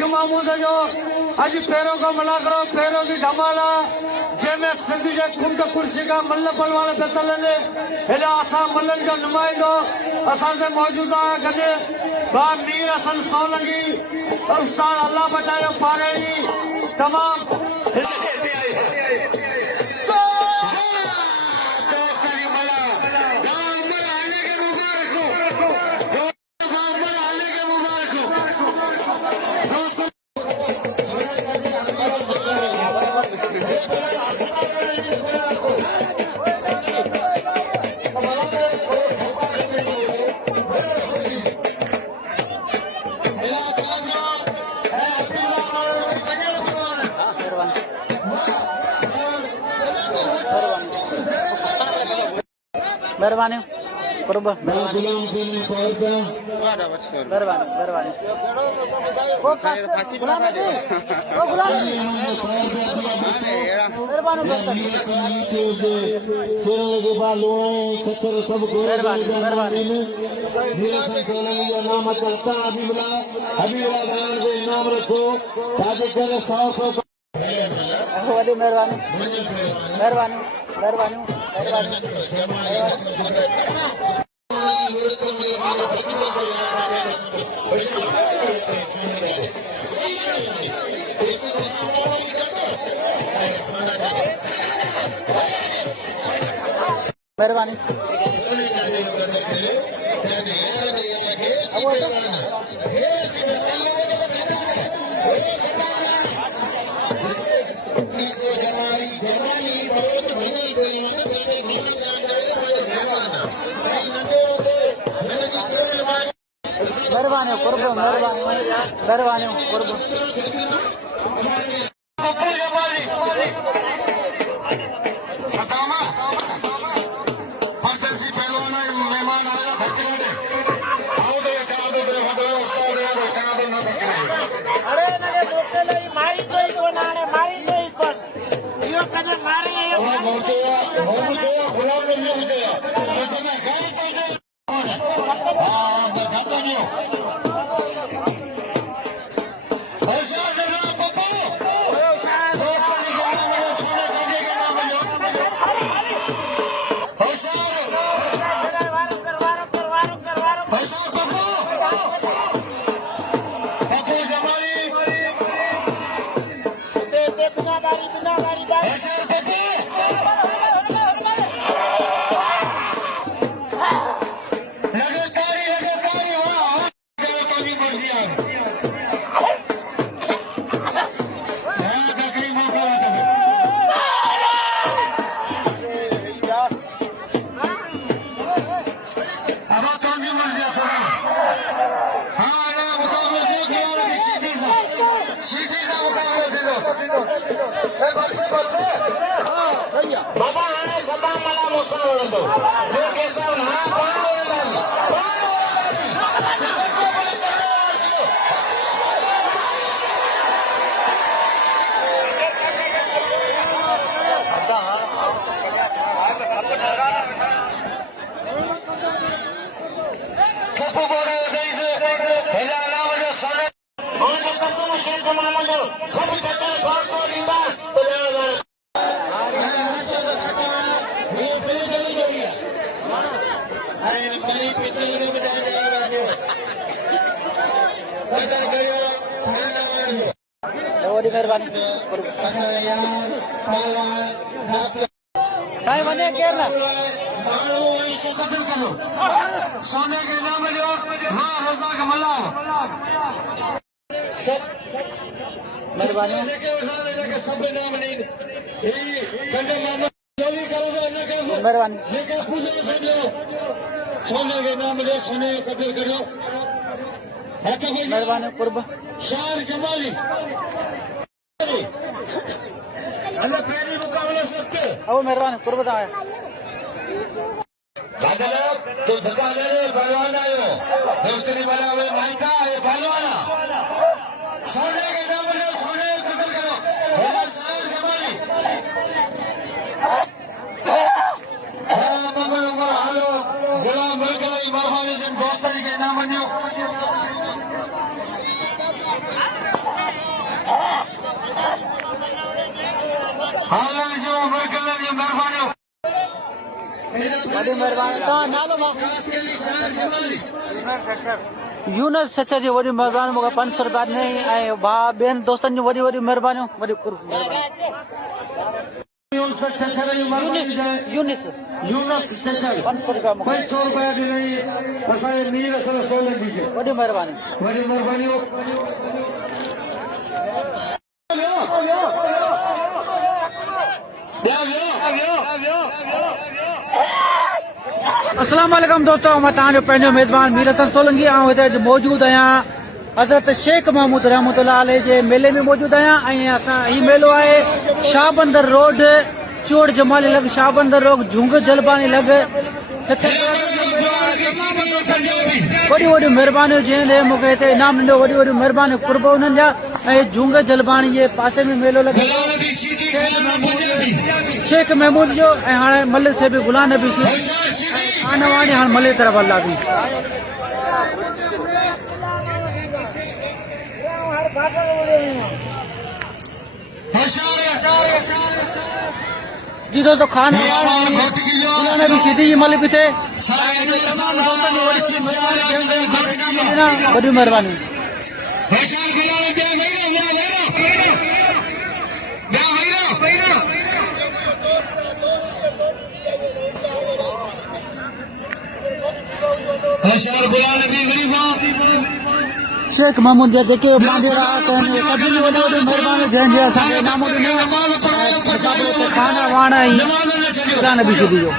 इश्क महमूद जो अज पैरों का मला करो पैरों की धमाला जंहिंमें सिंधी जे कुंड कुर्सी का मल्ल पलवान पिया हेॾा असां मल्लनि जो नुमाइंदो असांखे मौजूद आहे गॾु बा मीर हसन सोलंकी उस्ताद अल्लाह बचायो पारेड़ी तमाम मेहरबानी बरोबर मेहरबानी मेहरबानी मेहरबानी मेहरबानी मेहरबानी कुर्बो मेहरबानी मेहरबानी कुर्बो बाबा सभा मला मोसा मेहरबानी साईं वने केरला सोने के नाम जो मां रजा का मला मेहरबानी सब नाम नहीं कंडे मामा जोली करो ना के मेहरबानी जेके पूजा समझो सोने के नाम जो सोने कदर करो मेहरबानी कुर्बा शार जमाली अल्लाह पहली मुकाबला सकते ओ मेहरबानी कुर्बत आया दादा तो धक्का ले रे पहलवान आयो दोस्ती वाला वे नहीं था ये पहलवान सोने के नाम ले सोने कदर करो मेरा शार जमाली हेलो गुलाम मलकाई महाराज जन दोस्ती के नाम बनियो वॾी महिरबानी तव्हां नालो यूनस सच जी वॾी महिरबानी मूंखे 500 रुपया ॾिनई ऐं भाउ ॿियनि दोस्तनि जूं वॾी वॾी महिरबानियूं वॾी यूनिस यूनस चचल 500 रुपया मूंखे 500 रुपया ॾिनई असांजे मीर असल सोलंकी खे वॾी महिरबानी वॾी महिरबानी। अस्सलाम वालेकुम दोस्तों, मैं तव्हांजो पंहिंजो मेज़बान मीर हसन सोलंकी ऐं हिते अॼु मौजूदु आहियां हज़रत शेख महमूद रहमतुल्लाह अलैह जे मेले में मौजूदु आहियां ऐं असां हीउ मेलो आहे शाहबंदर रोड चोड़ जमाली लॻ शाहबंदर रोड झुंग जलबानी लॻ वॾी वॾी महिरबानियूं जंहिं मूंखे हिते इनाम ॾिनो वॾी वॾी महिरबानियूं कुर्ब उन्हनि जा ऐं झुंग जलबानी जे पासे में मेलो लॻो शेख महमूद जो ऐं हाणे मलिक थिए बि गुलाम नबी सी आने वाणी हाणे मले तरफ़ हला थी जी दोस्तों खाना भी सीधी जी मलिक थे बड़ी मेहरबानी शेख महमूद जा जेके मेहरबानी जंहिंजे असांखे इनाम ॾिनो खाना वाण ऐं गुलाम नबी सीधी जो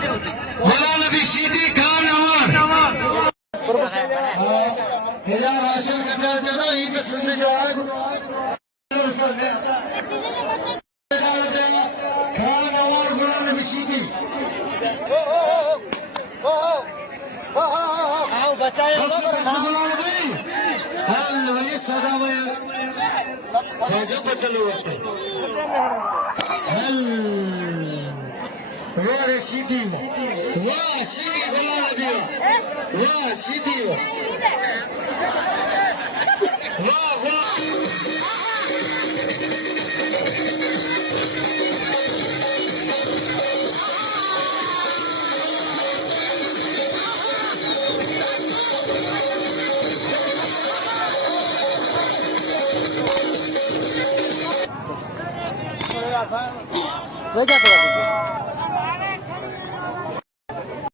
वेजा